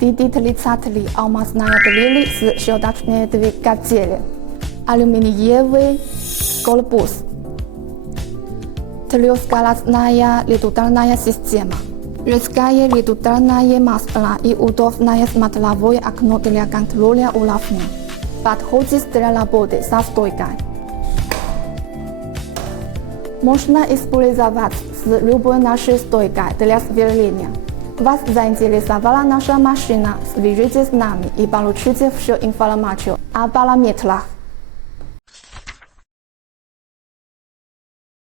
Digitalizacja алмазная двери с щелчными двигателями, алюминиевый корпус, трехскоростная редукторная система, резкое редукторное масло и удобное смотровое окно для контроля уровня. Подходит для работы со стойкой. Можно использовать с любой нашей стойкой для сверления. Вас заинтересовала наша машина, свяжитесь с нами и получите всю информацию о параметрах.